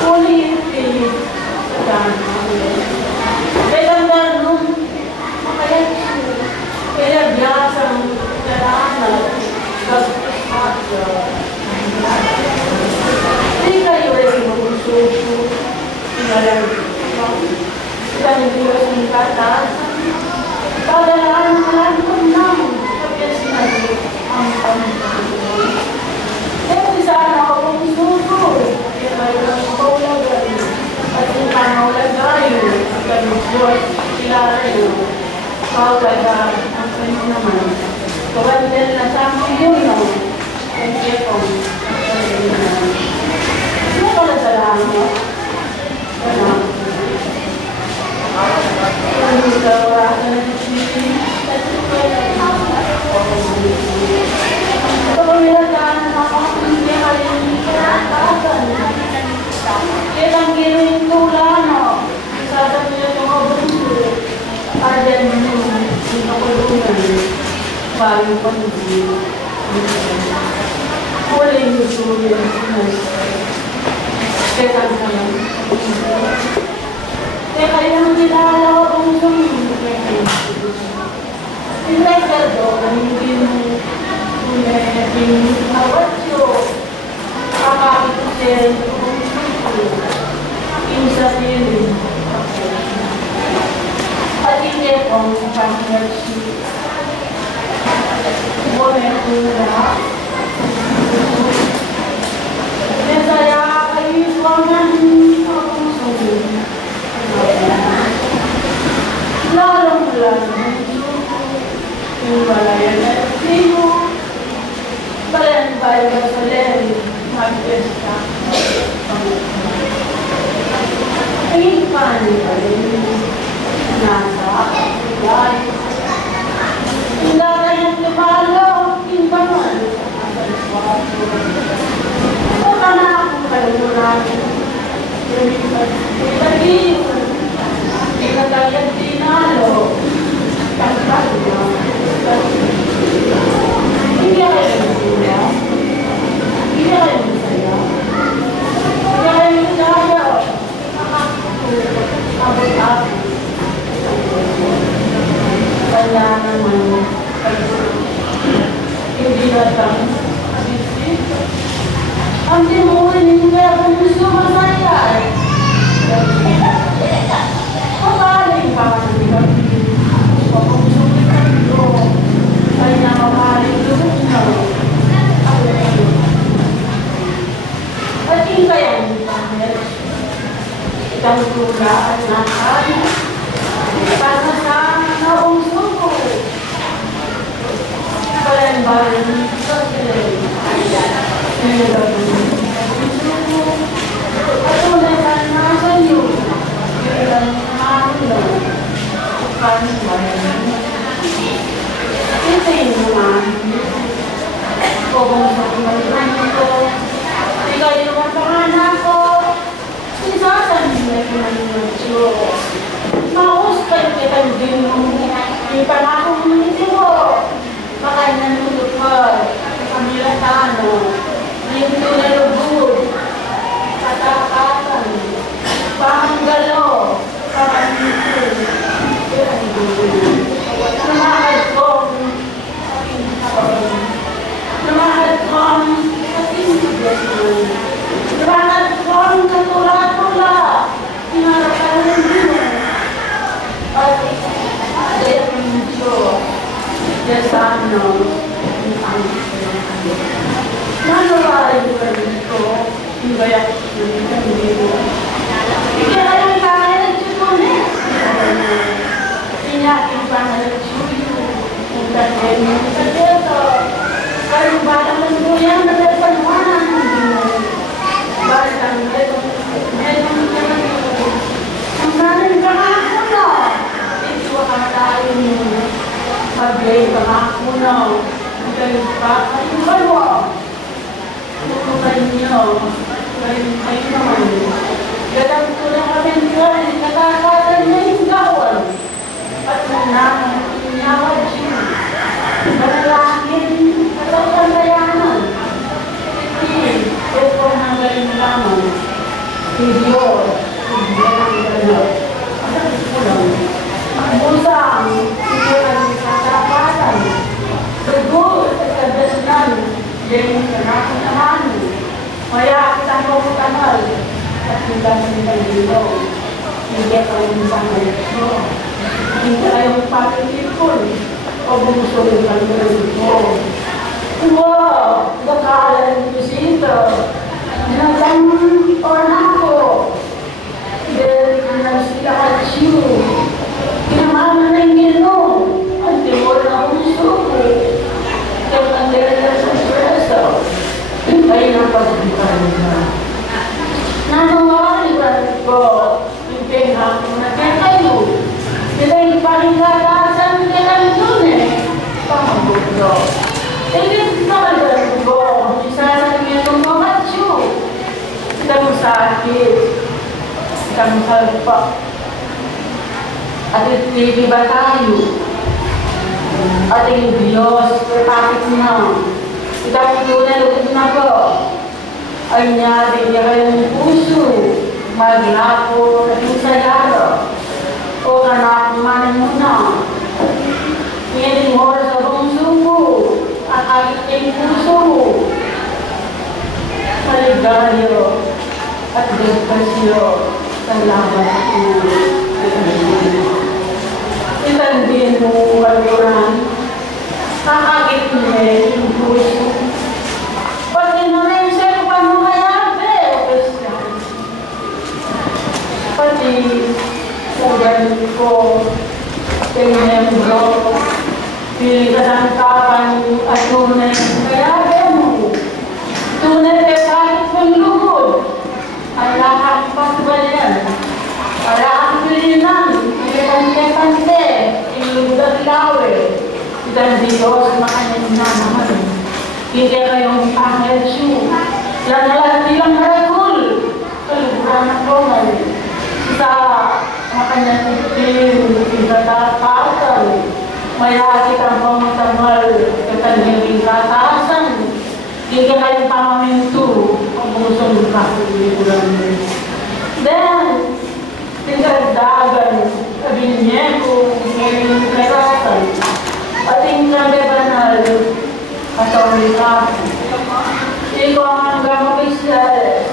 Only Diyos, kilala yun. Bawal ba, ang kanyo naman. Kawal din na sa akong yun, no? Thank you po. Ano pala sa lang, no? Ano? Ano sa orasan na sisi? Ito ko nilagaan na makakundi halin kinataasan. Kitang giring tula, no? Sasabi niya itong abunso. Ayan yung nakulungan. Parang panugin. Huling gusto yung Tekang naman. Teka yung nilalaw akong sumunod. Ricardo, hindi mo pinawatyo. Kakakit ko siya yung sa piling. At hindi akong pang-healthy. Boleh pula. Saya kayu suaman aku sungguh. Lalu Himalayan Timu Balen Bayan Soler Magdesta Ini pani nasa Lai Tidak ada yang kebalo Timbangan Karena aku kaluran Lagi Jika kalian dinalo Ini ada yang saya Ini ada yang saya Ini ada yang saya Abot-abot Kaya naman Hindi datang Sisi Ang timuhin hindi ako gusto masaya Kapaling pa kasi Kaya mamahaling doon na. At yung kaya nito, itang tula at nasan, para sa naong suko. Bayan-bayan nito sila. Kaya gagawin suko. At ulitan nasa niyo. Ilang mahalo. Bayan-bayan nito. Ito yung naman. Kung sa kumalunan ko, ikaw yung mga panganak ko, isasan nila yung naman siyo. Mahustan kita din yung pangakong nito mo. Baka nanulog ko, kamilatano, yung tunalubod, katakatan, panggalo, panganito. Lumahat ko ang katindigas mo. Lumahat ko ang katula-tula. Pinarakalan mo. At dahil mo Desano. Nanuwarin ko dito. Yung bayak ko dito. Kaya yung pangalan ko ulit. Pinyakin pangalan ko yun. Yung kanyan yung dito. Karong batang ng buyan na nagpanuwanan mo. Batang medong naman yun. Ang maraming pangako na. Ito ang tayo mo. Maglay pangako na. Ang kayo pa. Ang kayo. Tutukan niyo. Kayo naman. Galang ko na kami nyo. Nakakatan na yung gawal. At nanang inyawad siya. Manalangin. Ang bayanan. Hindi. Ito ang galing lamang. Video. Video ang gano'n. Ang busang. Ito ang katapatan. Siguro sa kadasnan. Yan yung kanakataan. Kaya kitang pagkakanal. At yung gano'n ng dito. Hindi ka yung isang ito. Hindi ka yung pag-ipon. O bumusulong lang mo. Wow! Nakalan ko sito. Nalang or ako. Dahil nasila ka siyo. ko, yung pinang na kayo. Sila yung palingalasan nila yun eh. Pamabuto. Hindi ko alam ko, isa sa kanya itong mga tiyo. Sila mo sakit. Sila mo salpa. At iti ba tayo? Ating Diyos, bakit na? Sila mo tunay, lukod na ko. Ay niya, di niya kayong puso. Maglapo, naging sayaro. O anak, manin mo na. Ngayon mo sa bungso mo. At aking puso mo. Maligayo. At despasyo. Salamat mo. Itandin mo kaluran. Kakakit niya yung puso. Pati na rin siya kung paano mayabe. Pati sa ganun ko, pinembro, pili ka ng kapan at tunay mayabe mo. Tunay kay kahit kong lugod. Ang lahat pasbal yan. Para ang pilinan, may pante-pante, ilugod at lawe. Itan Diyos, makanyang na naman. Hindi kayong pangil siyo. Lahat nilang haragul. Kaluburan ng kongal. Sa makanyang itim, pinatapatan. Mayakit ang pamatamal. Katanyang katasan. Hindi kayong pamaminto. Ang busong kakuliburan. Then, tingkadagan. Sabihin niya kung ngayon kayatan. Pating kami banal. Katolikado. Ikaw ang hanggang opisyal,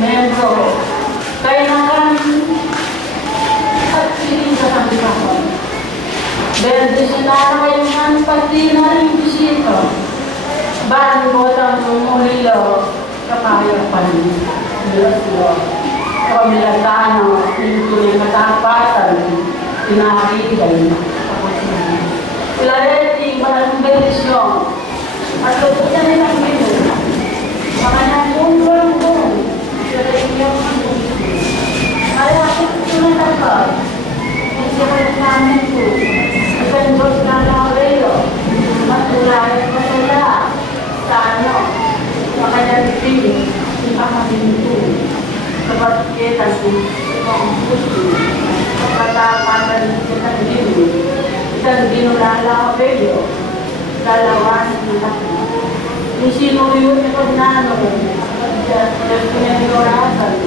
membro, kailangan at piling sa kandikapan. Bendisyonan kayong pati na rin bisito. Bangot ang umulilo, kapayapan. Diyos Lord. Pamilatano, pintuloy katapatan, pinakikigay. Clarity, maraming bendisyon. At ito na rin ang gino. Makanyang kung-kung-kung. Sa inyong kaya ito na dapat. Hindi ko namin po. Isang Diyos na naurelo. Matulayan ko sila. Sa ano. Makanyang piling. Hindi pa maminto. Sa pagkitan ko. Itong puso. Sa patapatan ng gino. Isang gino na naurelo. Dalawan ng lahat. Yung sinuyo ito na pinag-iorasan.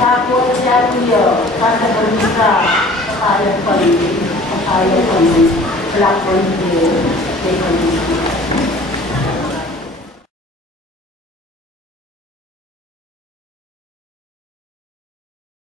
Tapos siya niyo, kasa balita, kapayag pa rin, lakon niyo.